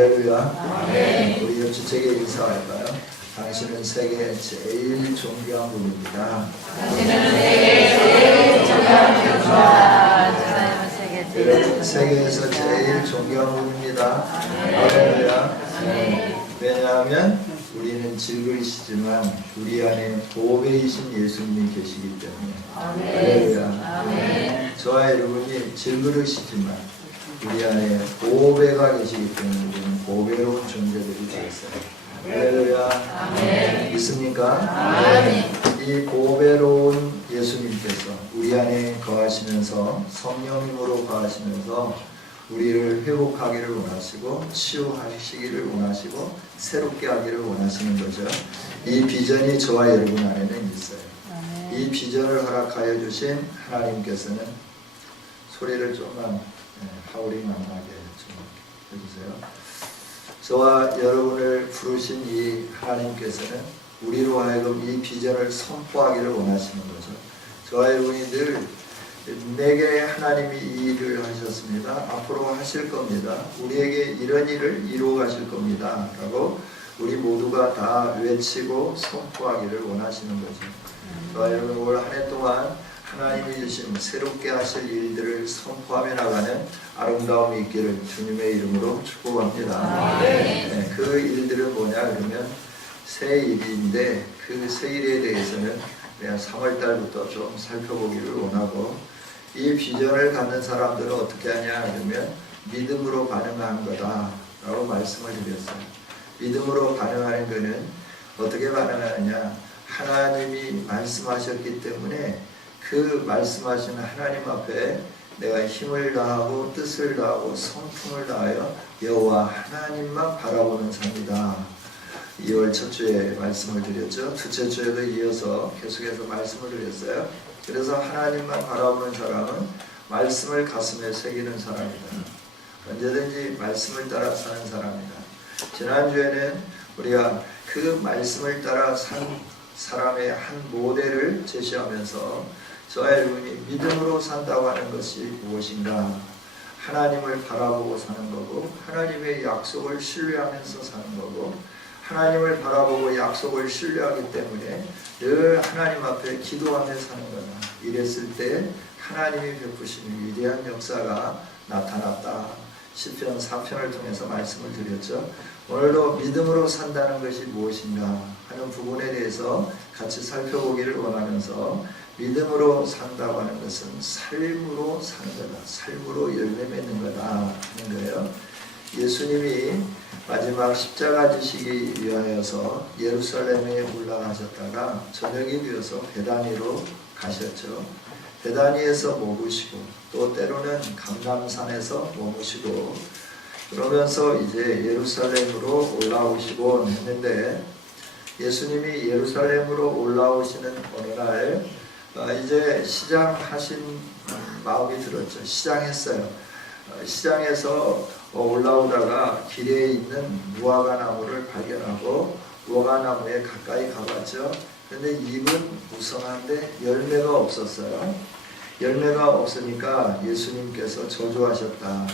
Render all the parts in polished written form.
할렐루야. 우리 옆주택에 인사할까요? 당신은 세계의 제일 존귀한 분입니다. 당신은 세계의 제일 존귀한 분입니다. 세계에서 제일 존귀한 분입니다. 할렐루야. 왜냐하면 우리는 질그리시지만 우리 안에 보배이신 예수님이 계시기 때문에. 할렐루야. 저와 여러분이 질그리시지만 우리 안에 보배가 계시기 때문에 우리는 보배로운 존재들이 되었어요. 할렐루야. 믿습니까? 이 보배로운 예수님께서 우리 안에 거하시면서 성령님으로 거하시면서 우리를 회복하기를 원하시고 치유하시기를 원하시고 새롭게 하기를 원하시는 거죠. 이 비전이 저와 여러분 안에는 있어요. 이 비전을 허락하여 주신 하나님께서는 소리를 조금만 하울링 안 나게 좀 해주세요. 저와 여러분을 부르신 이 하나님께서는 우리로 하여금 이 비전을 선포하기를 원하시는 거죠. 저와 여러분이 늘 내게 하나님이 이 일을 하셨습니다. 앞으로 하실 겁니다. 우리에게 이런 일을 이루어 가실 겁니다. 라고 우리 모두가 다 외치고 선포하기를 원하시는 거죠. 저와 여러분 올 한 해 동안 하나님이 주신 새롭게 하실 일들을 선포하며 나가는 아름다움이 있기를 주님의 이름으로 축복합니다. 그 일들은 뭐냐 그러면 새 일인데 그 새 일에 대해서는 그냥 3월달부터 좀 살펴보기를 원하고 이 비전을 갖는 사람들은 어떻게 하냐 그러면 믿음으로 반응하는 거다 라고 말씀을 드렸어요. 믿음으로 반응하는 것은 어떻게 반응하느냐, 하나님이 말씀하셨기 때문에 그 말씀하신 하나님 앞에 내가 힘을 다하고 뜻을 다하고 성품을 다하여 여호와 하나님만 바라보는 삶이다. 2월 첫 주에 말씀을 드렸죠. 둘째 주에도 이어서 계속해서 말씀을 드렸어요. 그래서 하나님만 바라보는 사람은 말씀을 가슴에 새기는 사람이다. 언제든지 말씀을 따라 사는 사람이다. 지난주에는 우리가 그 말씀을 따라 산 사람의 한 모델을 제시하면서 저와 여러분이 믿음으로 산다고 하는 것이 무엇인가, 하나님을 바라보고 사는 거고 하나님의 약속을 신뢰하면서 사는 거고 하나님을 바라보고 약속을 신뢰하기 때문에 늘 하나님 앞에 기도하며 사는 거다. 이랬을 때 하나님이 베푸시는 위대한 역사가 나타났다. 시편 4편을 통해서 말씀을 드렸죠. 오늘도 믿음으로 산다는 것이 무엇인가 하는 부분에 대해서 같이 살펴보기를 원하면서 믿음으로 산다고 하는 것은 삶으로 사는 거다. 삶으로 열매 맺는 거다 하는 거예요. 예수님이 마지막 십자가 지시기 위하여서 예루살렘에 올라가셨다가 저녁이 되어서 베다니로 가셨죠. 베다니에서 머무시고 또 때로는 감람산에서 머무시고 그러면서 이제 예루살렘으로 올라오시곤 했는데, 예수님이 예루살렘으로 올라오시는 어느 날 이제 시장하신 마음이 들었죠. 시장했어요. 시장에서 올라오다가 길에 있는 무화과 나무를 발견하고 무화과 나무에 가까이 가봤죠. 그런데 잎은 무성한데 열매가 없었어요. 열매가 없으니까 예수님께서 저주하셨다.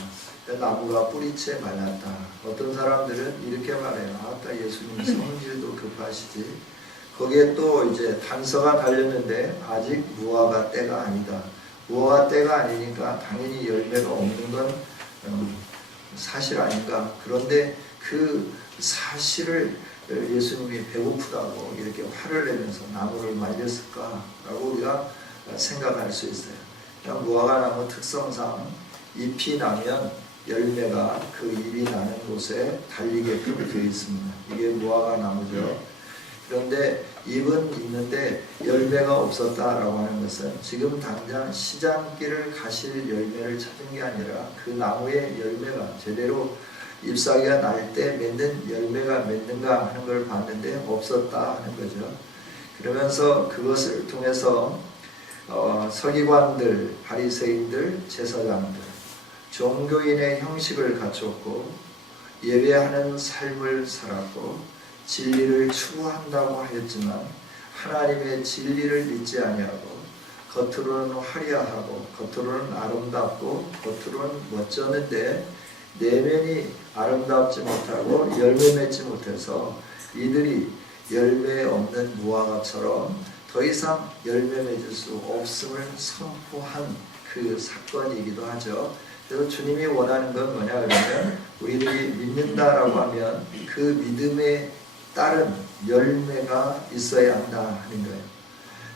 나무가 뿌리채 말랐다. 어떤 사람들은 이렇게 말해요. 아따 예수님 성질도 급하시지. 거기에 또 이제 단서가 달렸는데 아직 무화과 때가 아니다. 무화과 때가 아니니까 당연히 열매가 없는 건 사실 아닌가. 그런데 그 사실을 예수님이 배고프다고 이렇게 화를 내면서 나무를 말렸을까라고 우리가 생각할 수 있어요. 무화과 나무 특성상 잎이 나면 열매가 그 잎이 나는 곳에 달리게끔 되어 있습니다. 이게 무화과 나무죠. 그런데 잎은 있는데 열매가 없었다라고 하는 것은 지금 당장 시장길을 가실 열매를 찾은 게 아니라 그 나무의 열매가 제대로 잎사귀가 날 때 맺는 열매가 맺는가 하는 걸 봤는데 없었다 하는 거죠. 그러면서 그것을 통해서 서기관들, 바리새인들, 제사장들, 종교인의 형식을 갖췄고 예배하는 삶을 살았고 진리를 추구한다고 하였지만 하나님의 진리를 믿지 아니하고 겉으로는 화려하고 겉으로는 아름답고 겉으로는 멋졌는데 내면이 아름답지 못하고 열매 맺지 못해서 이들이 열매 없는 무화과처럼 더 이상 열매 맺을 수 없음을 선포한 그 사건이기도 하죠. 그래서 주님이 원하는 건 뭐냐 그러면 우리들이 믿는다라고 하면 그 믿음에 따른 열매가 있어야 한다 하는 거예요.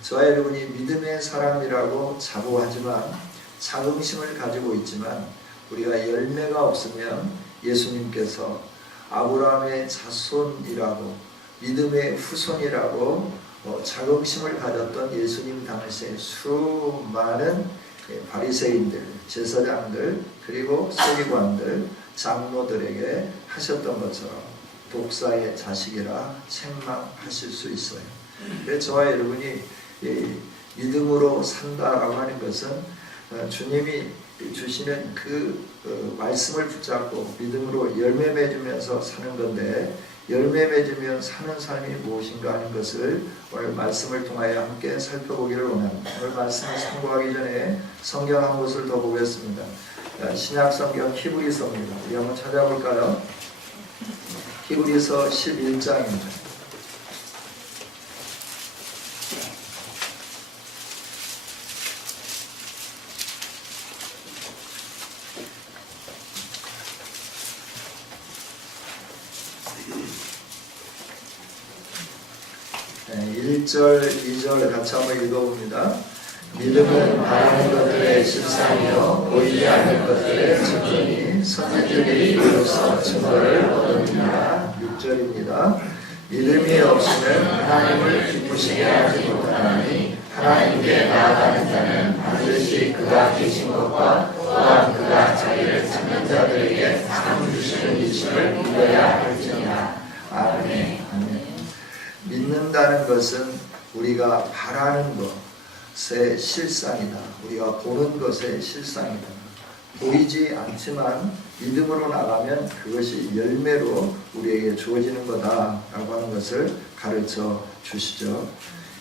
저와 여러분이 믿음의 사람이라고 자부하지만 자긍심을 가지고 있지만 우리가 열매가 없으면 예수님께서 아브라함의 자손이라고 믿음의 후손이라고 자긍심을 가졌던 예수님 당시에 수많은 바리새인들, 제사장들, 그리고 서기관들, 장로들에게 하셨던 것처럼 독사의 자식이라 책망하실 수 있어요. 그래서 저와 여러분이 믿음으로 산다라고 하는 것은 주님이 주시는 그 말씀을 붙잡고 믿음으로 열매 맺으면서 사는 건데, 열매 맺으면 사는 삶이 무엇인가 하는 것을 오늘 말씀을 통하여 함께 살펴보기를 원합니다. 오늘 말씀을 참고하기 전에 성경 한 곳을 더 보겠습니다. 신약 성경 히브리서입니다. 우리 한번 찾아볼까요? 히브리서 11장입니다. 네, 1절, 2절 같이 한번 읽어봅니다. 믿음은 바라는 것들의 실상이요 보이지 않는 것들의 증거니 선지자들이 이로써 증거를 얻느니라. 6절입니다. 믿음이 없으면 하나님을 기쁘시게 하지 못하나니 하나님께 나아가는 자는 반드시 그가 계신 것과 또한 그가 자기를 찾는 자들에게 상 주시는 이심을 믿어야 할지니라. 아멘. 아멘. 믿는다는 것은 우리가 바라는 것의 실상이다. 우리가 보는 것의 실상이다. 보이지 않지만 믿음으로 나가면 그것이 열매로 우리에게 주어지는 거다라고 하는 것을 가르쳐 주시죠.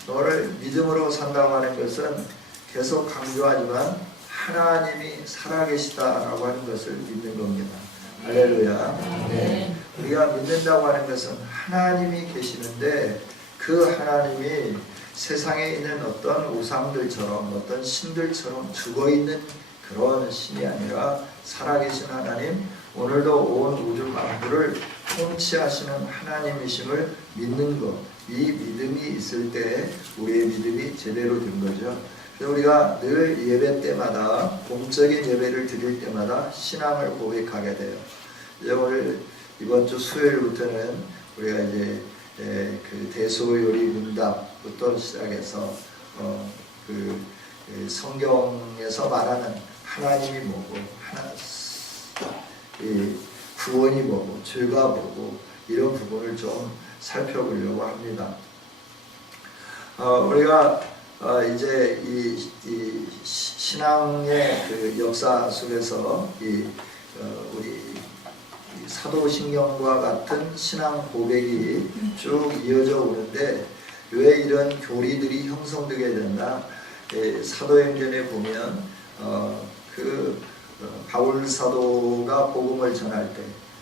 너를 믿음으로 산다고 하는 것은 계속 강조하지만 하나님이 살아계시다라고 하는 것을 믿는 겁니다. 할렐루야. 네. 우리가 믿는다고 하는 것은 하나님이 계시는데 그 하나님이 세상에 있는 어떤 우상들처럼 어떤 신들처럼 죽어있는 그런 신이 아니라 살아계신 하나님, 오늘도 온 우주 만물을 통치하시는 하나님이심을 믿는 것, 이 믿음이 있을 때 우리의 믿음이 제대로 된 거죠. 그래서 우리가 늘 예배 때마다 공적인 예배를 드릴 때마다 신앙을 고백하게 돼요. 이제 오늘 이번 주 수요일부터는 우리가 이제 그 대소요리 문답부터 시작해서 그 성경에서 말하는 하나님이 뭐고 구원이 뭐고 죄가 뭐고 이런 부분을 좀 살펴보려고 합니다. 우리가 이제 이 신앙의 그 역사 속에서 우리 사도신경과 같은 신앙 고백이 쭉 이어져 오는데 왜 이런 교리들이 형성되게 된다? 사도행전에 보면 바울 사도가 복음을 전할 때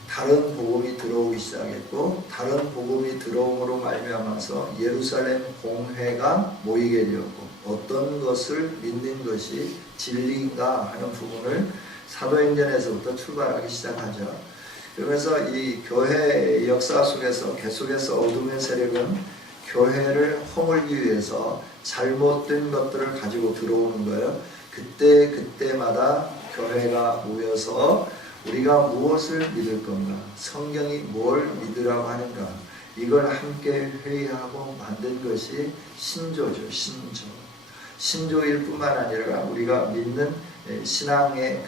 다른 복음이 들어오기 시작했고 다른 복음이 들어옴으로 말미암아서 예루살렘 공회가 모이게 되었고 어떤 것을 믿는 것이 진리인가 하는 부분을 사도행전에서부터 출발하기 시작하죠. 그러면서 이 교회 역사 속에서 계속해서 어둠의 세력은 교회를 허물기 위해서 잘못된 것들을 가지고 들어오는 거예요. 그때마다 교회가 모여서 우리가 무엇을 믿을 건가, 성경이 뭘 믿으라고 하는가, 이걸 함께 회의하고 만든 것이 신조죠. 신조일 뿐만 아니라 우리가 믿는 신앙의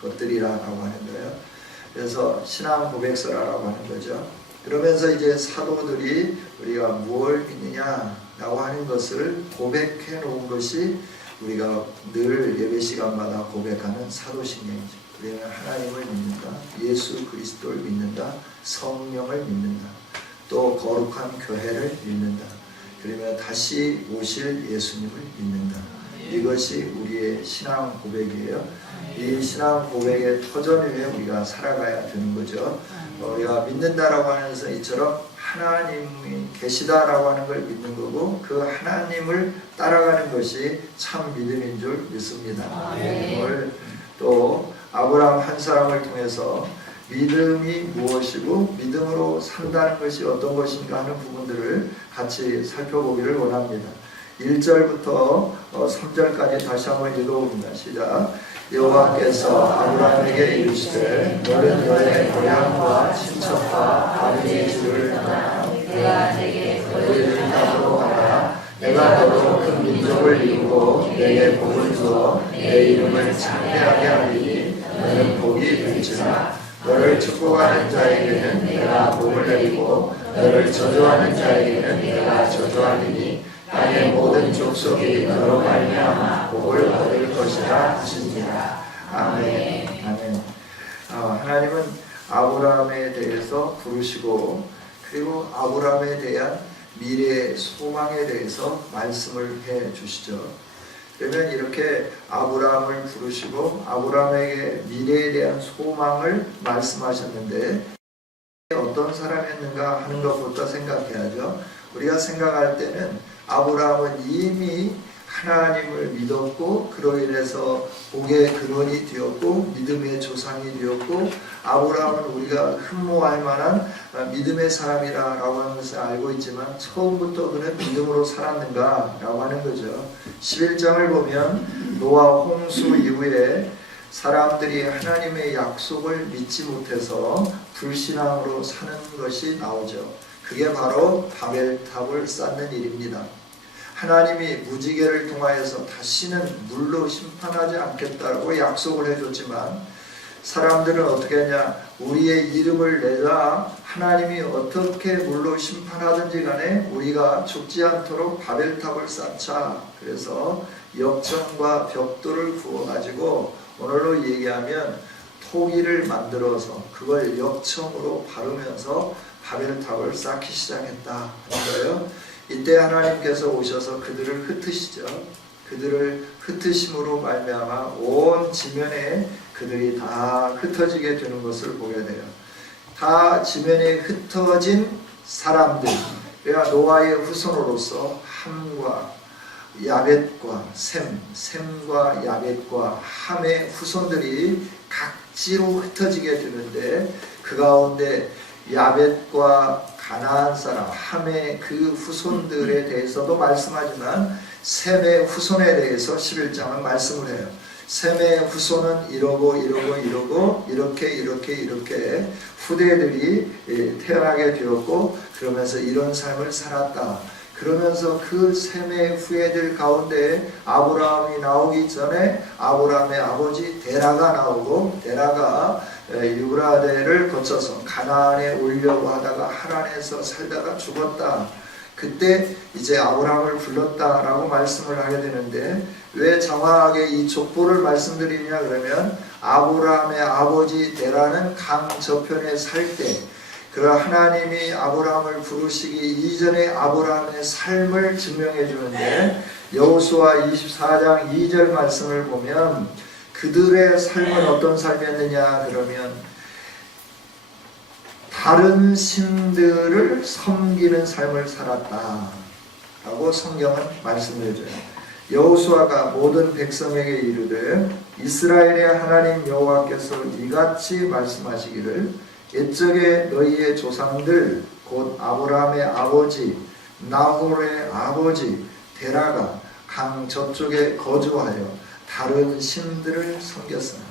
것들이라고 하는 거예요. 그래서 신앙 고백서라고 하는 거죠. 그러면서 이제 사도들이 우리가 무엇을 믿느냐라고 하는 것을 고백해 놓은 것이 우리가 늘 예배 시간마다 고백하는 사도신경이죠. 우리는 하나님을 믿는다, 예수 그리스도를 믿는다, 성령을 믿는다, 또 거룩한 교회를 믿는다, 그러면 다시 오실 예수님을 믿는다. 이것이 우리의 신앙 고백이에요. 이 신앙 고백의 터전 위에 우리가 살아가야 되는 거죠. 우리가 믿는다라고 하면서 이처럼 하나님이 계시다라고 하는 걸 믿는 거고 그 하나님을 따라가는 것이 참 믿음인 줄 믿습니다. 오늘 또 아브라함 한 사람을 통해서 믿음이 무엇이고 믿음으로 산다는 것이 어떤 것인가 하는 부분들을 같이 살펴보기를 원합니다. 1절부터 3절까지 다시 한번 읽어봅니다. 시작. 여호와께서 아브라함에게 이르시되 너는 너의 고향과 친척과 아버지의 집을 떠나 내가 내게 너희를 땅으로 가라. 내가 너로 큰 민족을 이루고 내게 복을 주어 내 이름을 창대하게 하리니 너는 복이 될지라. 너를 축복하는 자에게는 내가 복을 내리고 너를 저주하는 자에게는 내가 저주하리니 땅의 모든 족속이 너로 말미암아 복을 얻을 것이라 하시니라. 아멘. 아멘. 하나님은 아브라함에 대해서 부르시고 그리고 아브라함에 대한 미래의 소망에 대해서 말씀을 해 주시죠. 그러면 이렇게 아브라함을 부르시고 아브라함에게 미래에 대한 소망을 말씀하셨는데 어떤 사람이었는가 하는 것부터 생각해야죠. 우리가 생각할 때는 아브라함은 이미 하나님을 믿었고 그로 인해서 복의 근원이 되었고 믿음의 조상이 되었고 아브라함은 우리가 흠모할 만한 믿음의 사람이라고 하는 것을 알고 있지만 처음부터 그는 믿음으로 살았는가 라고 하는 거죠. 11장을 보면 노아 홍수 이후에 사람들이 하나님의 약속을 믿지 못해서 불신앙으로 사는 것이 나오죠. 그게 바로 바벨탑을 쌓는 일입니다. 하나님이 무지개를 통하여서 다시는 물로 심판하지 않겠다고 약속을 해줬지만 사람들은 어떻게 했냐? 우리의 이름을 내자 하나님이 어떻게 물로 심판하든지 간에 우리가 죽지 않도록 바벨탑을 쌓자. 그래서 역청과 벽돌을 구워가지고 오늘로 얘기하면 토기를 만들어서 그걸 역청으로 바르면서 바벨탑을 쌓기 시작했다 하는 거예요. 이때 하나님께서 오셔서 그들을 흩으시죠. 그들을 흩으심으로 말미암아 온 지면에 그들이 다 흩어지게 되는 것을 보게 돼요. 다 지면에 흩어진 사람들, 그러니까 노아의 후손으로서 함과 야벳과 셈과 야벳과 함의 후손들이 각지로 흩어지게 되는데 그 가운데 야벳과 가나안 사람 함의 그 후손들에 대해서도 말씀하지만 셈의 후손에 대해서 11장은 말씀을 해요. 셈의 후손은 이러고 이렇게 후대들이 태어나게 되었고 그러면서 이런 삶을 살았다. 그러면서 그 셈의 후예들 가운데 아브라함이 나오기 전에 아브라함의 아버지 데라가 나오고 데라가 유브라데를 거쳐서 가나안에 오려고 하다가 하란에서 살다가 죽었다. 그때 이제 아브라함을 불렀다라고 말씀을 하게 되는데 왜 장황하게 이 족보를 말씀드리냐 그러면 아브라함의 아버지 데라는 강 저편에 살 때 그러나 하나님이 아브라함을 부르시기 이전에 아브라함의 삶을 증명해 주는데 여호수아 24장 2절 말씀을 보면 그들의 삶은 어떤 삶이었느냐 그러면 다른 신들을 섬기는 삶을 살았다 라고 성경은 말씀을 해줘요. 여호수아가 모든 백성에게 이르되 이스라엘의 하나님 여호와께서 이같이 말씀하시기를 옛적에 너희의 조상들 곧 아브라함의 아버지 나홀의 아버지 데라가 강 저쪽에 거주하여 다른 신들을 섬겼으나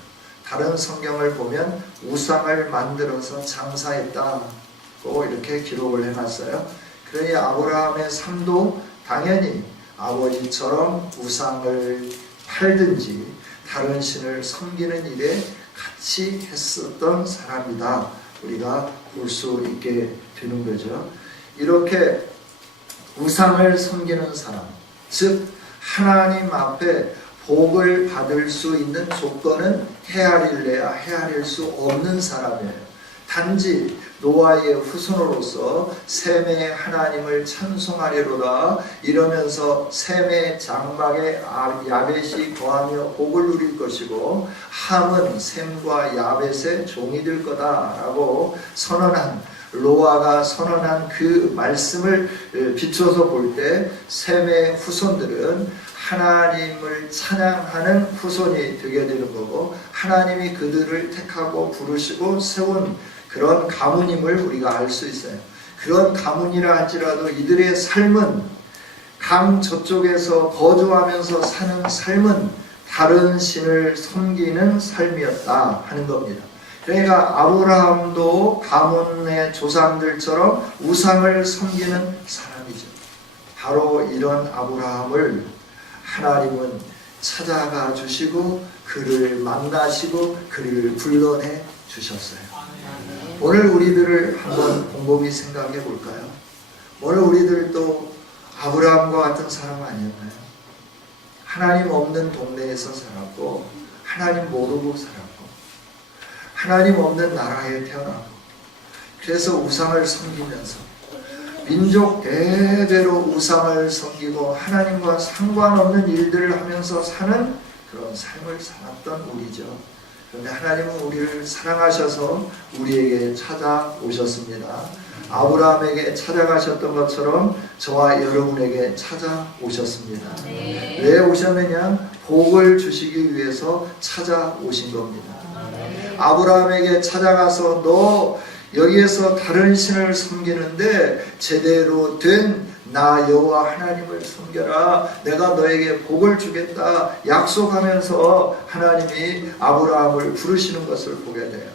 다른 성경을 보면 우상을 만들어서 장사했다고 이렇게 기록을 해놨어요. 그러니 아브라함의 삶도 당연히 아버지처럼 우상을 팔든지 다른 신을 섬기는 일에 같이 했었던 사람이다. 우리가 볼 수 있게 되는 거죠. 이렇게 우상을 섬기는 사람, 즉 하나님 앞에 복을 받을 수 있는 조건은 헤아릴래야 헤아릴 수 없는 사람이에요. 단지 노아의 후손으로서 셈의 하나님을 찬송하리로다 이러면서 셈의 장막에 야벳이 거하며 복을 누릴 것이고 함은 셈과 야벳의 종이 될 거다라고 선언한, 노아가 선언한 그 말씀을 비춰서 볼 때 셈의 후손들은 하나님을 찬양하는 후손이 되게 되는 거고, 하나님이 그들을 택하고 부르시고 세운 그런 가문임을 우리가 알 수 있어요. 그런 가문이라 할지라도 이들의 삶은, 강 저쪽에서 거주하면서 사는 삶은 다른 신을 섬기는 삶이었다 하는 겁니다. 그러니까 아브라함도 가문의 조상들처럼 우상을 섬기는 사람이죠. 바로 이런 아브라함을 하나님은 찾아가 주시고 그를 만나시고 그를 불러내 주셨어요. 오늘 우리들을 한번 곰곰이 생각해 볼까요? 오늘 우리들도 아브라함과 같은 사람 아니었나요? 하나님 없는 동네에서 살았고, 하나님 모르고 살았고, 하나님 없는 나라에 태어나고, 그래서 우상을 섬기면서 민족 대대로 우상을 섬기고 하나님과 상관없는 일들을 하면서 사는 그런 삶을 살았던 우리죠. 그런데 하나님은 우리를 사랑하셔서 우리에게 찾아오셨습니다. 아브라함에게 찾아가셨던 것처럼 저와 여러분에게 찾아오셨습니다. 왜 오셨느냐? 복을 주시기 위해서 찾아오신 겁니다. 아브라함에게 찾아가서 너 여기에서 다른 신을 섬기는데 제대로 된 나 여호와 하나님을 섬겨라, 내가 너에게 복을 주겠다 약속하면서 하나님이 아브라함을 부르시는 것을 보게 돼요.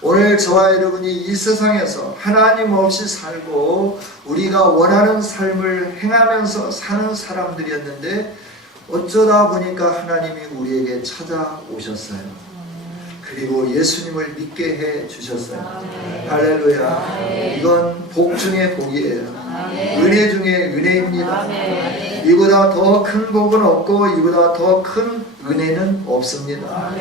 오늘 저와 여러분이 이 세상에서 하나님 없이 살고 우리가 원하는 삶을 행하면서 사는 사람들이었는데 어쩌다 보니까 하나님이 우리에게 찾아오셨어요. 그리고 예수님을 믿게 해 주셨어요. 할렐루야. 이건 복 중에 복이에요. 은혜 중에 은혜입니다. 이보다 더 큰 복은 없고 이보다 더 큰 은혜는 없습니다.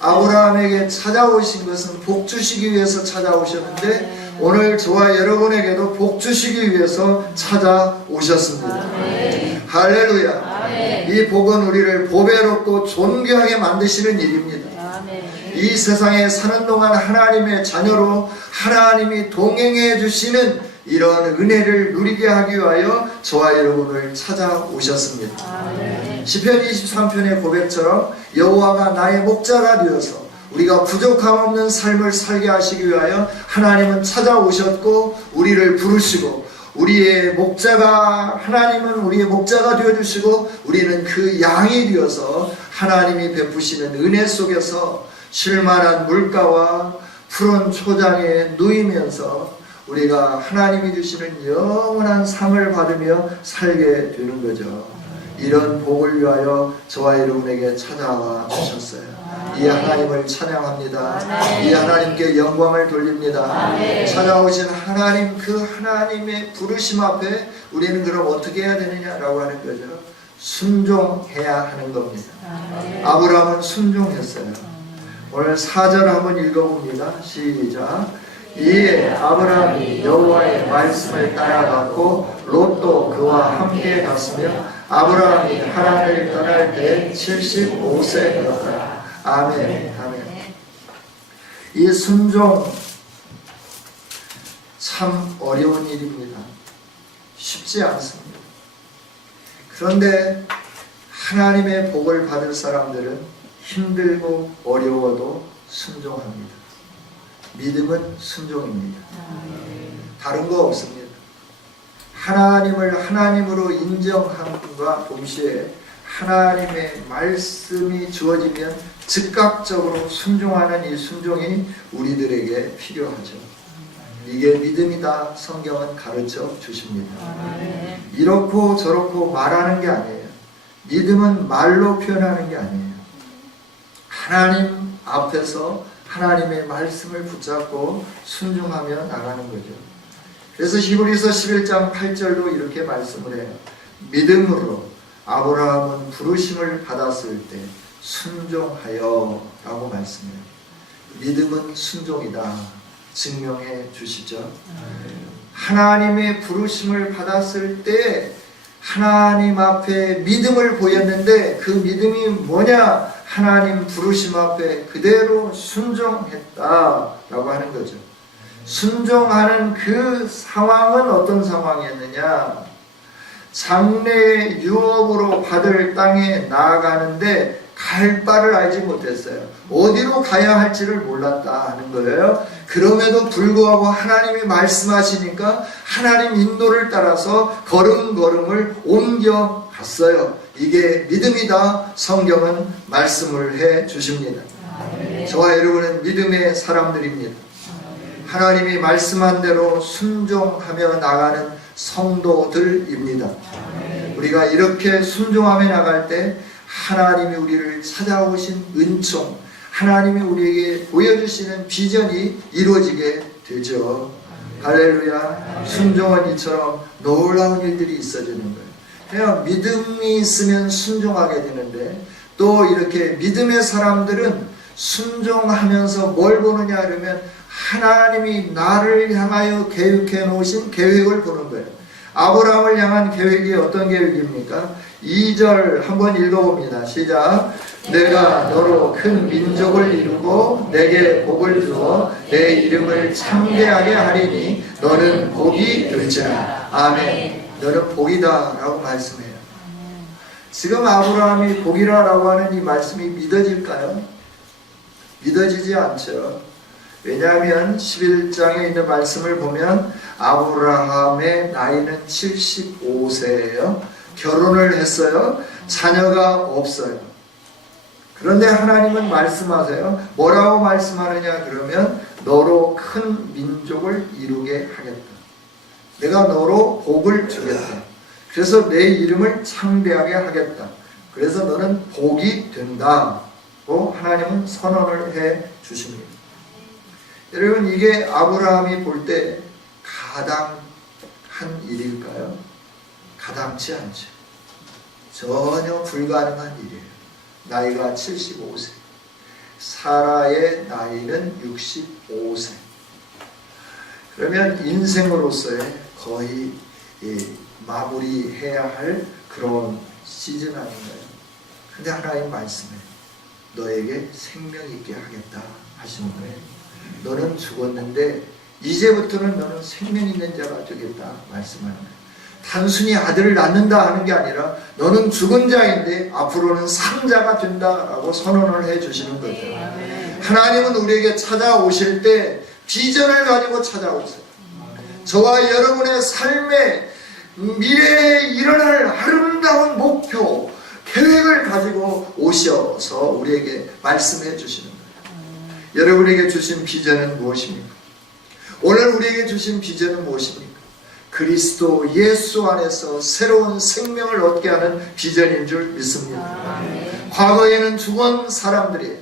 아브라함에게 찾아오신 것은 복 주시기 위해서 찾아오셨는데 오늘 저와 여러분에게도 복 주시기 위해서 찾아오셨습니다. 할렐루야. 이 복은 우리를 보배롭고 존귀하게 만드시는 일입니다. 이 세상에 사는 동안 하나님의 자녀로 하나님이 동행해 주시는 이런 은혜를 누리게 하기 위하여 저와 여러분을 찾아오셨습니다. 시편 23편의 고백처럼 여호와가 나의 목자가 되어서 우리가 부족함 없는 삶을 살게 하시기 위하여 하나님은 찾아오셨고 우리를 부르시고 우리의 목자가, 하나님은 우리의 목자가 되어주시고 우리는 그 양이 되어서 하나님이 베푸시는 은혜 속에서 쉴만한 물가와 푸른 초장에 누이면서 우리가 하나님이 주시는 영원한 상을 받으며 살게 되는 거죠. 이런 복을 위하여 저와 여러분에게 찾아와 주셨어요. 이 하나님을 찬양합니다. 이 하나님께 영광을 돌립니다. 찾아오신 하나님, 그 하나님의 부르심 앞에 우리는 그럼 어떻게 해야 되느냐라고 하는 거죠. 순종해야 하는 겁니다. 아브라함은 순종했어요. 오늘 4절 한번 읽어봅니다. 시작. 이에 아브라함이 여호와의 말씀을 따라갔고 롯도 그와 함께 갔으며 아브라함이 하란을 떠날 때 75세였더라. 아멘. 아멘. 이 순종 참 어려운 일입니다. 쉽지 않습니다. 그런데 하나님의 복을 받을 사람들은 힘들고 어려워도 순종합니다. 믿음은 순종입니다. 다른 거 없습니다. 하나님을 하나님으로 인정함과 동시에 하나님의 말씀이 주어지면 즉각적으로 순종하는 이 순종이 우리들에게 필요하죠. 이게 믿음이다 성경은 가르쳐 주십니다. 이렇고 저렇고 말하는 게 아니에요. 믿음은 말로 표현하는 게 아니에요. 하나님 앞에서 하나님의 말씀을 붙잡고 순종하며 나가는 거죠. 그래서 히브리서 11장 8절로 이렇게 말씀을 해요. 믿음으로 아브라함은 부르심을 받았을 때 순종하여 라고 말씀해요. 믿음은 순종이다 증명해 주시죠. 하나님의 부르심을 받았을 때 하나님 앞에 믿음을 보였는데 그 믿음이 뭐냐? 하나님 부르심 앞에 그대로 순종했다라고 하는 거죠. 순종하는 그 상황은 어떤 상황이었느냐? 장래의 유업으로 받을 땅에 나아가는데 갈 바를 알지 못했어요. 어디로 가야 할지를 몰랐다 하는 거예요. 그럼에도 불구하고 하나님이 말씀하시니까 하나님 인도를 따라서 걸음걸음을 옮겨 갔어요. 이게 믿음이다. 성경은 말씀을 해 주십니다. 저와 여러분은 믿음의 사람들입니다. 하나님이 말씀한 대로 순종하며 나가는 성도들입니다. 우리가 이렇게 순종하며 나갈 때 하나님이 우리를 찾아오신 은총, 하나님이 우리에게 보여주시는 비전이 이루어지게 되죠. 할렐루야. 순종은 이처럼 놀라운 일들이 있어지는 거예요. 그냥 믿음이 있으면 순종하게 되는데 또 이렇게 믿음의 사람들은 순종하면서 뭘 보느냐 그러면 하나님이 나를 향하여 계획해 놓으신 계획을 보는 거예요. 아브라함을 향한 계획이 어떤 계획입니까? 2절 한번 읽어봅니다. 시작. 내가 너로 큰 민족을 이루고 내게 복을 주어 내 이름을 창대하게 하리니 너는 복이 될지라. 아멘. 너는 복이다 라고 말씀해요. 지금 아브라함이 복이라 라고 하는 이 말씀이 믿어질까요? 믿어지지 않죠. 왜냐하면 11장에 있는 말씀을 보면 아브라함의 나이는 75세예요. 결혼을 했어요. 자녀가 없어요. 그런데 하나님은 말씀하세요. 뭐라고 말씀하느냐 그러면 너로 큰 민족을 이루게 하겠다. 내가 너로 복을 주겠다. 그래서 내 이름을 창대하게 하겠다. 그래서 너는 복이 된다고 하나님은 선언을 해 주십니다. 여러분 이게 아브라함이 볼 때 가당한 일일까요? 가당치 않죠. 전혀 불가능한 일이에요. 나이가 75세. 사라의 나이는 65세. 그러면 인생으로서의 거의 마무리해야 할 그런 시즌 아닌가요? 근데 하나님 말씀해 너에게 생명 있게 하겠다 하시는 거예요. 너는 죽었는데 이제부터는 너는 생명 있는 자가 되겠다 말씀하는 거예요. 단순히 아들을 낳는다 하는 게 아니라 너는 죽은 자인데 앞으로는 산 자가 된다라고 선언을 해 주시는 거죠. 하나님은 우리에게 찾아오실 때 비전을 가지고 찾아오세요. 저와 여러분의 삶의 미래에 일어날 아름다운 목표, 계획을 가지고 오셔서 우리에게 말씀해 주시는 거예요. 여러분에게 주신 비전은 무엇입니까? 오늘 우리에게 주신 비전은 무엇입니까? 그리스도 예수 안에서 새로운 생명을 얻게 하는 비전인 줄 믿습니다. 과거에는 죽은 사람들이에요.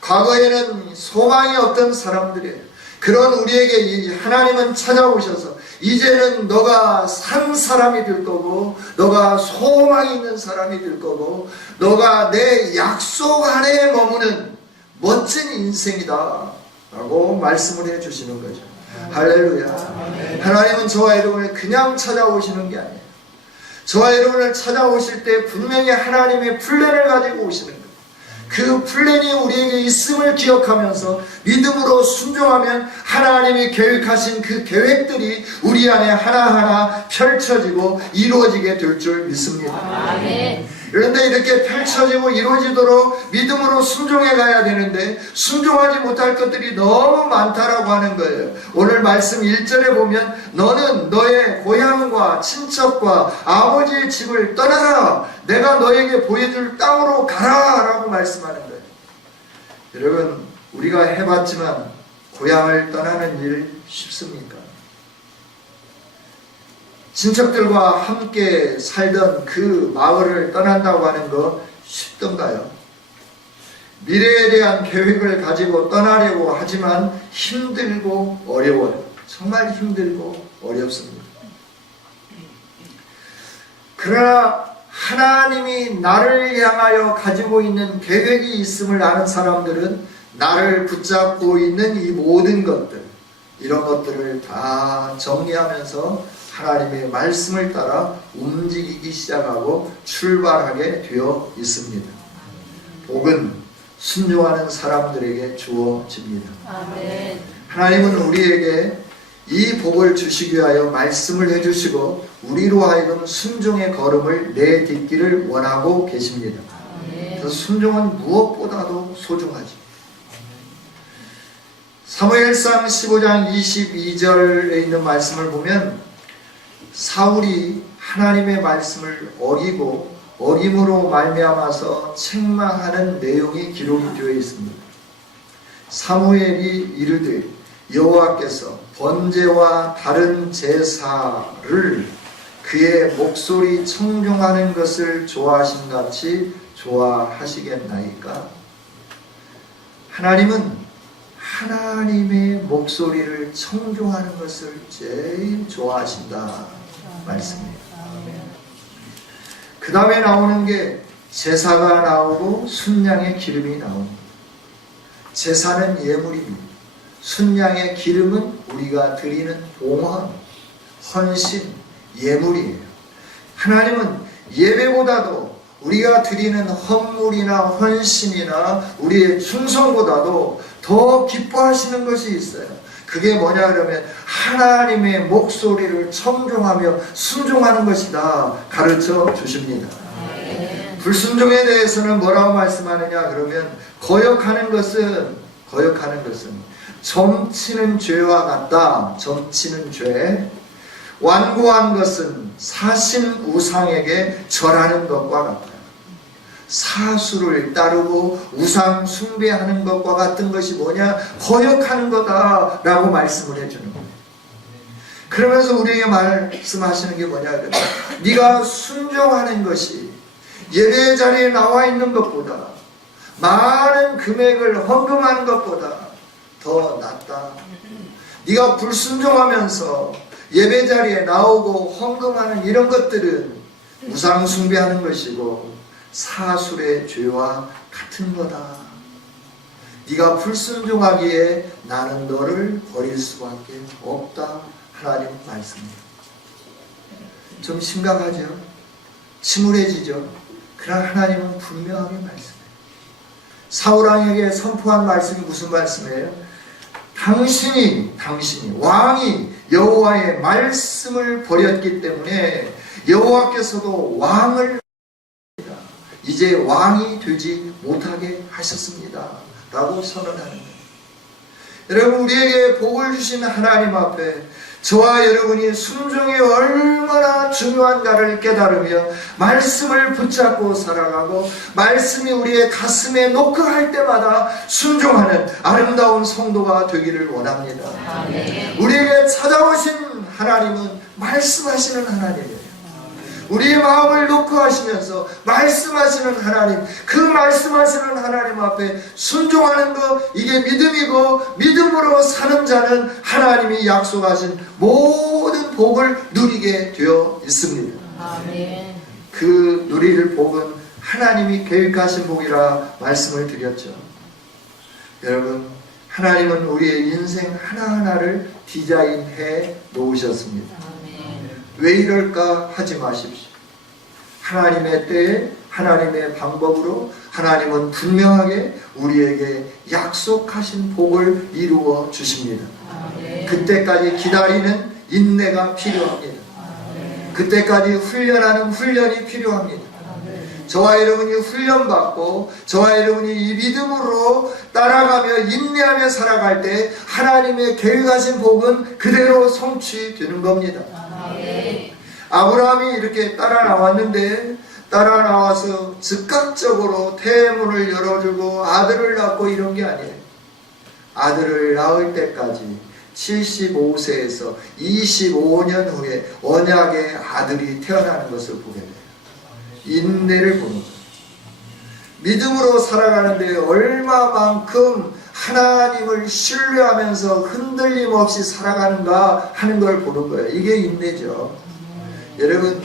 과거에는 소망이 없던 사람들이에요. 그런 우리에게 하나님은 찾아오셔서 이제는 너가 산 사람이 될 거고 너가 소망이 있는 사람이 될 거고 너가 내 약속 안에 머무는 멋진 인생이다 라고 말씀을 해 주시는 거죠. 할렐루야. 하나님은 저와 여러분을 그냥 찾아오시는 게 아니에요. 저와 여러분을 찾아오실 때 분명히 하나님의 플랜을 가지고 오시는 거예요. 그 플랜이 우리에게 있음을 기억하면서 믿음으로 순종하면 하나님이 계획하신 그 계획들이 우리 안에 하나하나 펼쳐지고 이루어지게 될 줄 믿습니다. 아멘. 그런데 이렇게 펼쳐지고 이루어지도록 믿음으로 순종해 가야 되는데 순종하지 못할 것들이 너무 많다라고 하는 거예요. 오늘 말씀 1절에 보면 너는 너의 고향과 친척과 아버지의 집을 떠나라. 내가 너에게 보여줄 땅으로 가라 라고 말씀하는 거예요. 여러분 우리가 해봤지만 고향을 떠나는 일 쉽습니까? 친척들과 함께 살던 그 마을을 떠난다고 하는 거 쉽던가요? 미래에 대한 계획을 가지고 떠나려고 하지만 힘들고 어려워요. 정말 힘들고 어렵습니다. 그러나 하나님이 나를 향하여 가지고 있는 계획이 있음을 아는 사람들은 나를 붙잡고 있는 이 모든 것들, 이런 것들을 다 정리하면서 하나님의 말씀을 따라 움직이기 시작하고 출발하게 되어 있습니다. 복은 순종하는 사람들에게 주어집니다. 아멘. 하나님은 우리에게 이 복을 주시기 위하여 말씀을 해주시고 우리로 하여금 순종의 걸음을 내딛기를 원하고 계십니다. 그래서 순종은 무엇보다도 소중하지. 사무엘상 15장 22절에 있는 말씀을 보면 사울이 하나님의 말씀을 어기고 어김으로 말미암아서 책망하는 내용이 기록이 되어 있습니다. 사무엘이 이르되 여호와께서 번제와 다른 제사를 그의 목소리 청종하는 것을 좋아하신 같이 좋아하시겠나이까? 하나님은 하나님의 목소리를 청종하는 것을 제일 좋아하신다 말씀입니다. 그 다음에 나오는 게 제사가 나오고 순양의 기름이 나옵니다. 제사는 예물입니다. 순양의 기름은 우리가 드리는 봉헌, 헌신, 예물이에요. 하나님은 예배보다도 우리가 드리는 헌물이나 헌신이나 우리의 충성보다도 더 기뻐하시는 것이 있어요. 그게 뭐냐 그러면 하나님의 목소리를 청종하며 순종하는 것이다 가르쳐 주십니다. 불순종에 대해서는 뭐라고 말씀하느냐 그러면 거역하는 것은 점치는 죄와 같다. 점치는 죄. 완고한 것은 사신 우상에게 절하는 것과 같다. 사수를 따르고 우상 숭배하는 것과 같은 것이 뭐냐? 거역하는 거다라고 말씀을 해주는 거예요. 그러면서 우리에게 말씀하시는 게 뭐냐 그러면 네가 순종하는 것이 예배 자리에 나와 있는 것보다 많은 금액을 헌금하는 것보다 더 낫다. 네가 불순종하면서 예배 자리에 나오고 헌금하는 이런 것들은 우상 숭배하는 것이고 사술의 죄와 같은 거다. 네가 불순종하기에 나는 너를 버릴 수밖에 없다. 하나님 말씀입니다. 좀 심각하죠? 침울해지죠? 그러나 하나님은 분명하게 말씀해요. 사울왕에게 선포한 말씀이 무슨 말씀이에요? 당신이 왕이 여호와의 말씀을 버렸기 때문에 여호와께서도 왕을 이제 왕이 되지 못하게 하셨습니다 라고 선언하는 거예요. 여러분, 우리에게 복을 주신 하나님 앞에 저와 여러분이 순종이 얼마나 중요한가를 깨달으며 말씀을 붙잡고 살아가고 말씀이 우리의 가슴에 노크할 때마다 순종하는 아름다운 성도가 되기를 원합니다. 우리에게 찾아오신 하나님은 말씀하시는 하나님이에요. 우리의 마음을 놓고 하시면서 말씀하시는 하나님, 그 말씀하시는 하나님 앞에 순종하는 것, 이게 믿음이고 믿음으로 사는 자는 하나님이 약속하신 모든 복을 누리게 되어 있습니다. 아멘. 그 누릴 복은 하나님이 계획하신 복이라 말씀을 드렸죠. 여러분, 하나님은 우리의 인생 하나하나를 디자인해 놓으셨습니다. 왜 이럴까 하지 마십시오. 하나님의 때에 하나님의 방법으로 하나님은 분명하게 우리에게 약속하신 복을 이루어 주십니다. 그때까지 기다리는 인내가 필요합니다. 그때까지 훈련하는 훈련이 필요합니다. 저와 여러분이 훈련받고 저와 여러분이 이 믿음으로 따라가며 인내하며 살아갈 때 하나님의 계획하신 복은 그대로 성취되는 겁니다. 아브라함이 이렇게 따라 나왔는데 따라 나와서 즉각적으로 태문을 열어주고 아들을 낳고 이런 게 아니에요. 아들을 낳을 때까지 75세에서 25년 후에 언약의 아들이 태어나는 것을 보게 돼요. 인내를 보는 거예요. 믿음으로 살아가는데 얼마만큼 하나님을 신뢰하면서 흔들림 없이 살아가는가 하는 걸 보는 거예요. 이게 인내죠. 여러분,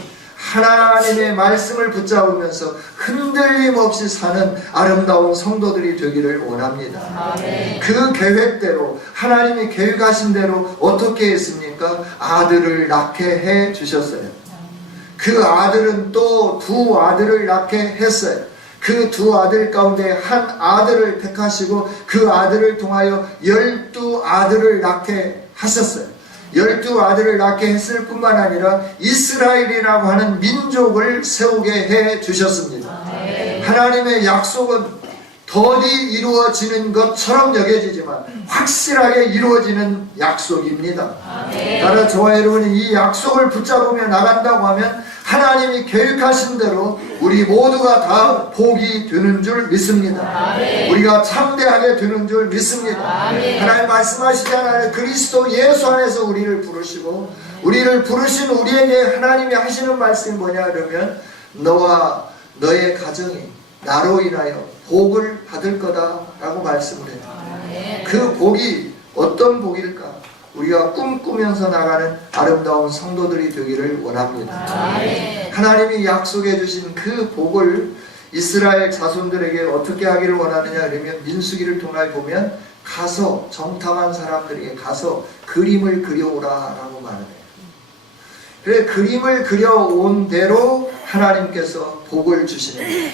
하나님의 말씀을 붙잡으면서 흔들림 없이 사는 아름다운 성도들이 되기를 원합니다. 아멘. 그 계획대로 하나님이 계획하신 대로 어떻게 했습니까? 아들을 낳게 해 주셨어요. 그 아들은 또 두 아들을 낳게 했어요. 그 두 아들 가운데 한 아들을 택하시고 그 아들을 통하여 12아들을 낳게 하셨어요. 12아들을 낳게 했을 뿐만 아니라 이스라엘이라고 하는 민족을 세우게 해 주셨습니다. 하나님의 약속은 더디 이루어지는 것처럼 여겨지지만 확실하게 이루어지는 약속입니다. 따라 저와 여러분이 이 약속을 붙잡으며 나간다고 하면 하나님이 계획하신 대로 우리 모두가 다 복이 되는 줄 믿습니다. 우리가 참대하게 되는 줄 믿습니다. 하나님 말씀하시지 않아요. 그리스도 예수 안에서 우리를 부르시고 우리를 부르신 우리에게 하나님이 하시는 말씀이 뭐냐 그러면 너와 너의 가정이 나로 인하여 복을 받을 거다라고 말씀을 해요. 그 복이 어떤 복일까? 우리가 꿈꾸면서 나가는 아름다운 성도들이 되기를 원합니다. 하나님이 약속해 주신 그 복을 이스라엘 자손들에게 어떻게 하기를 원하느냐 그러면 민수기를 통해 보면 가서 정탐한 사람들에게 가서 그림을 그려오라라고 말해요. 그래 그림을 그려온 대로 하나님께서 복을 주시는 거예요.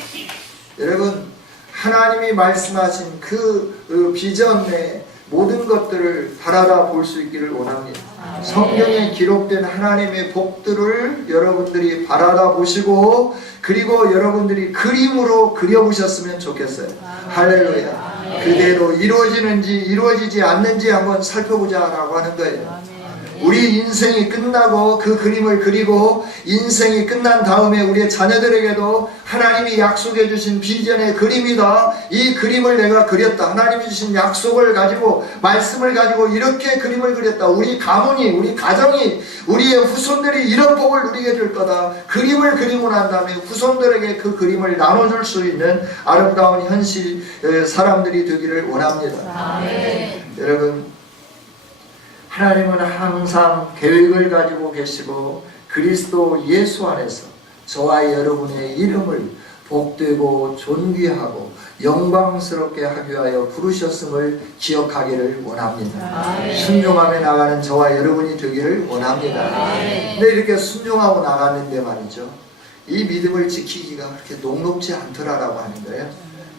여러분 하나님이 말씀하신 그 비전 내에 모든 것들을 바라다 볼 수 있기를 원합니다. 성경에 기록된 하나님의 복들을 여러분들이 바라다 보시고 그리고 여러분들이 그림으로 그려보셨으면 좋겠어요. 할렐루야. 그대로 이루어지는지 이루어지지 않는지 한번 살펴보자 라고 하는 거예요. 우리 인생이 끝나고 그 그림을 그리고 인생이 끝난 다음에 우리의 자녀들에게도 하나님이 약속해 주신 비전의 그림이다. 이 그림을 내가 그렸다. 하나님이 주신 약속을 가지고 말씀을 가지고 이렇게 그림을 그렸다. 우리 가문이 우리 가정이 우리의 후손들이 이런 복을 누리게 될 거다. 그림을 그리고 난 다음에 후손들에게 그 그림을 나눠줄 수 있는 아름다운 현실 사람들이 되기를 원합니다. 여러분 하나님은 항상 계획을 가지고 계시고 그리스도 예수 안에서 저와 여러분의 이름을 복되고 존귀하고 영광스럽게 하기 위하여 부르셨음을 기억하기를 원합니다. 순종하며 나가는 저와 여러분이 되기를 원합니다. 근데 이렇게 순종하고 나가는데 말이죠. 이 믿음을 지키기가 그렇게 녹록지 않더라라고 하는 거예요.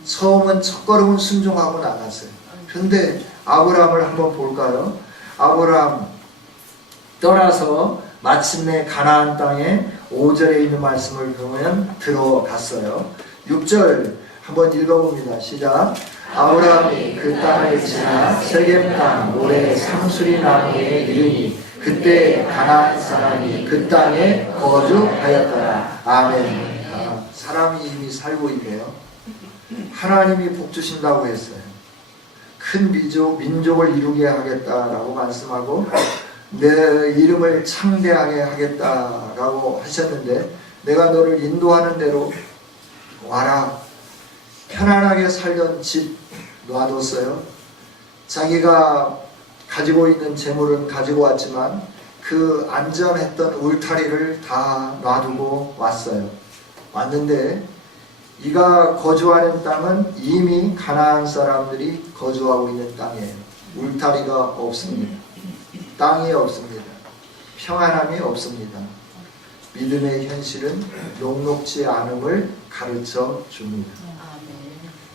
처음은 첫걸음은 순종하고 나갔어요. 그런데 아브라함을 한번 볼까요? 아브라함 떠나서 마침내 가나안 땅에 5절에 있는 말씀을 보면 들어갔어요. 6절 한번 읽어봅니다. 시작. 아브라함이 그 땅을 지나 세겜 땅 모래 상수리 나무에 이르니 그때 가나안 사람이 그 땅에 거주하였더라. 아멘. 사람이 이미 살고 있네요. 하나님이 복 주신다고 했어요. 큰 민족을 이루게 하겠다라고 말씀하고 내 이름을 창대하게 하겠다라고 하셨는데 내가 너를 인도하는 대로 와라. 편안하게 살던 집 놔뒀어요. 자기가 가지고 있는 재물은 가지고 왔지만 그 안전했던 울타리를 다 놔두고 왔어요. 왔는데 이가 거주하는 땅은 이미 가나안 사람들이 거주하고 있는 땅이에요. 울타리가 없습니다. 땅이 없습니다. 평안함이 없습니다. 믿음의 현실은 녹록지 않음을 가르쳐 줍니다.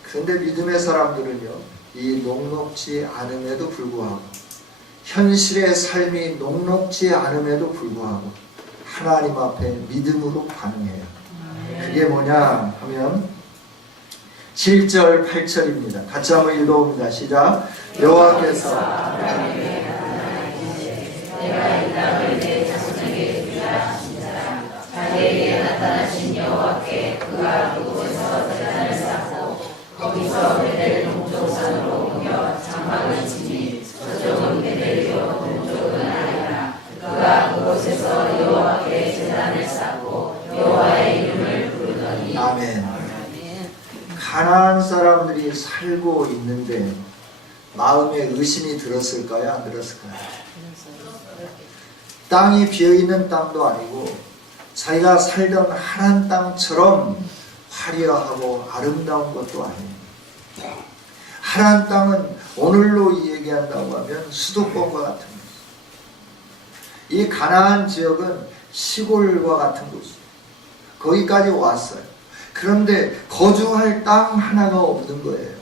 그런데 믿음의 사람들은요, 이 녹록지 않음에도 불구하고 현실의 삶이 녹록지 않음에도 불구하고 하나님 앞에 믿음으로 반응해요. 그게 뭐냐 하면 7절 8절입니다. 같이 한번 읽어봅니다. 시작. 여호와께서 자기에게 나타나신 여호와께 그가 그곳에서 제단을 쌓고 거기서 베델 동쪽산으로 옮겨 장막을 치니 서쪽은 베델이요 동쪽은 아이라. 그가 그곳에서 여호와께 제단을 쌓고 여호와의 이름을 부르더니 아멘. 가나안 사람들이 살고 있는데 마음에 의심이 들었을까요? 안 들었을까요? 땅이 비어있는 땅도 아니고 자기가 살던 하나님 땅처럼 화려하고 아름다운 것도 아닙니다. 하나님 땅은 오늘로 얘기한다고 하면 수도권과 같은 곳. 이 가나안 지역은 시골과 같은 곳이에요. 거기까지 왔어요. 그런데 거주할 땅 하나가 없는 거예요.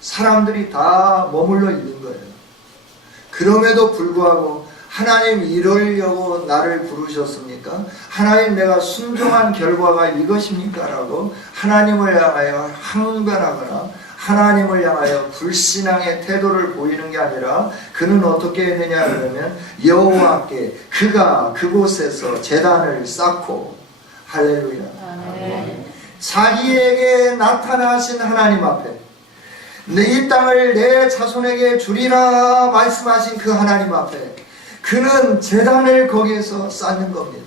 사람들이 다 머물러 있는 거예요. 그럼에도 불구하고 하나님 이러려고 나를 부르셨습니까? 하나님 내가 순종한 결과가 이것입니까? 라고 하나님을 향하여 항변하거나 하나님을 향하여 불신앙의 태도를 보이는 게 아니라 그는 어떻게 했느냐 그러면 여호와께 그가 그곳에서 제단을 쌓고 할렐루야. 자기에게 나타나신 하나님 앞에 이 땅을 내 자손에게 주리라 말씀하신 그 하나님 앞에 그는 제단을 거기에서 쌓는 겁니다.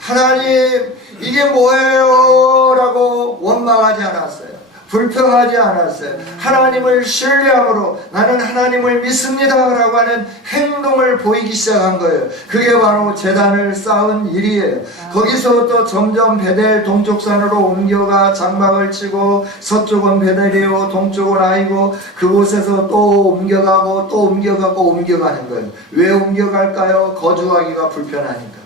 하나님 이게 뭐예요? 라고 원망하지 않았어요. 불평하지 않았어요. 하나님을 신뢰함으로 나는 하나님을 믿습니다 라고 하는 행동을 보이기 시작한 거예요. 그게 바로 제단을 쌓은 일이에요. 거기서 또 점점 베델 동쪽산으로 옮겨가 장막을 치고 서쪽은 베델이요 동쪽은 아이고 그곳에서 또 옮겨가고 또 옮겨가고 옮겨가는 거예요. 왜 옮겨갈까요? 거주하기가 불편하니까.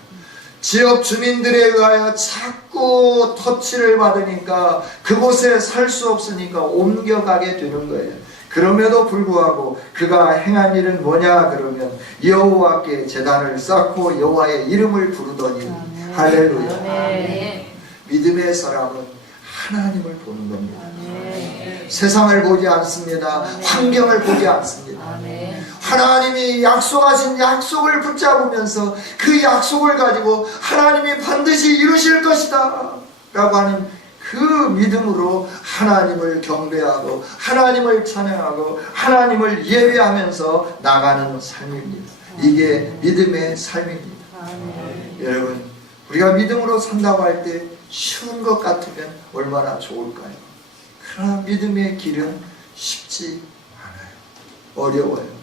지역 주민들에 의하여 자꾸 터치를 받으니까 그곳에 살 수 없으니까 옮겨가게 되는 거예요. 그럼에도 불구하고 그가 행한 일은 뭐냐 그러면 여호와께 제단을 쌓고 여호와의 이름을 부르더니 할렐루야. 믿음의 사람은 하나님을 보는 겁니다. 세상을 보지 않습니다. 환경을 보지 않습니다. 하나님이 약속하신 약속을 붙잡으면서 그 약속을 가지고 하나님이 반드시 이루실 것이다 라고 하는 그 믿음으로 하나님을 경배하고 하나님을 찬양하고 하나님을 예배하면서 나가는 삶입니다. 이게 믿음의 삶입니다. 여러분 우리가 믿음으로 산다고 할 때 쉬운 것 같으면 얼마나 좋을까요? 그러나 믿음의 길은 쉽지 않아요. 어려워요.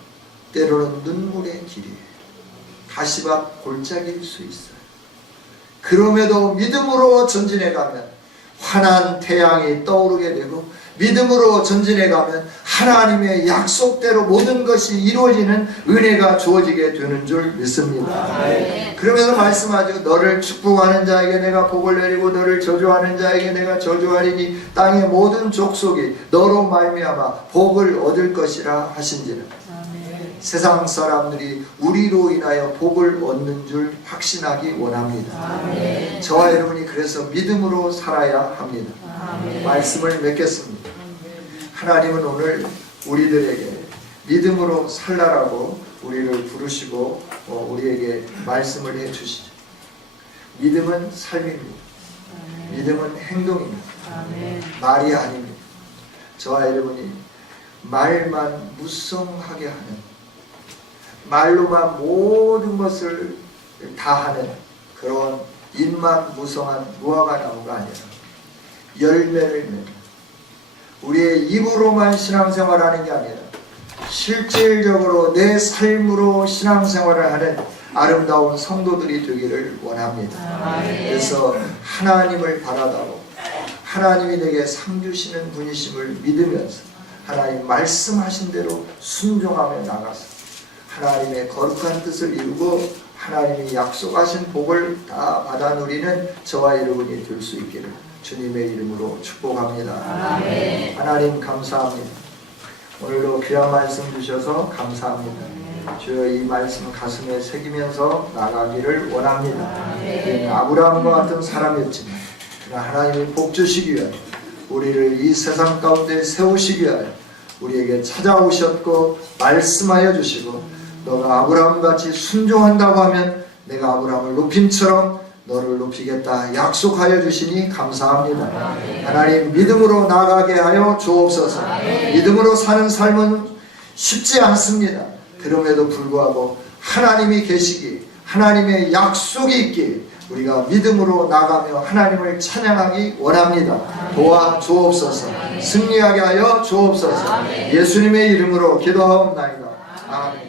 때로는 눈물의 길이에요. 가시밭 골짜기일 수 있어요. 그럼에도 믿음으로 전진해 가면 환한 태양이 떠오르게 되고 믿음으로 전진해 가면 하나님의 약속대로 모든 것이 이루어지는 은혜가 주어지게 되는 줄 믿습니다. 그러면서 말씀하죠. 너를 축복하는 자에게 내가 복을 내리고 너를 저주하는 자에게 내가 저주하리니 땅의 모든 족속이 너로 말미암아 복을 얻을 것이라 하신지라. 세상 사람들이 우리로 인하여 복을 얻는 줄 확신하기 원합니다. 저와 여러분이 그래서 믿음으로 살아야 합니다. 말씀을 맺겠습니다. 하나님은 오늘 우리들에게 믿음으로 살라라고 우리를 부르시고 우리에게 말씀을 해주시죠. 믿음은 삶입니다. 믿음은 행동입니다. 말이 아닙니다. 저와 여러분이 말만 무성하게 하는 말로만 모든 것을 다 하는 그런 입만 무성한 무화과 나무가 아니라 열매를 맺는 우리의 입으로만 신앙생활하는 게 아니라 실질적으로 내 삶으로 신앙생활을 하는 아름다운 성도들이 되기를 원합니다. 그래서 하나님을 바라다보 하나님이 내게 상 주시는 분이심을 믿으면서 하나님 말씀하신 대로 순종하며 나가서 하나님의 거룩한 뜻을 이루고 하나님이 약속하신 복을 다 받아 누리는 저와 여러분이 될 수 있기를 주님의 이름으로 축복합니다. 하나님 감사합니다. 오늘도 귀한 말씀 주셔서 감사합니다. 주여 이 말씀 가슴에 새기면서 나가기를 원합니다. 우리는 아브라함과 같은 사람이었지만 하나님이 복 주시기 위하여 우리를 이 세상 가운데 세우시기 위하여 우리에게 찾아오셨고 말씀하여 주시고 너가 아브라함같이 순종한다고 하면 내가 아브라함을 높임처럼 너를 높이겠다 약속하여 주시니 감사합니다. 하나님 믿음으로 나아가게 하여 주옵소서. 믿음으로 사는 삶은 쉽지 않습니다. 그럼에도 불구하고 하나님이 계시기 하나님의 약속이 있기 우리가 믿음으로 나가며 하나님을 찬양하기 원합니다. 도와 주옵소서. 승리하게 하여 주옵소서. 예수님의 이름으로 기도하옵나이다. 아멘.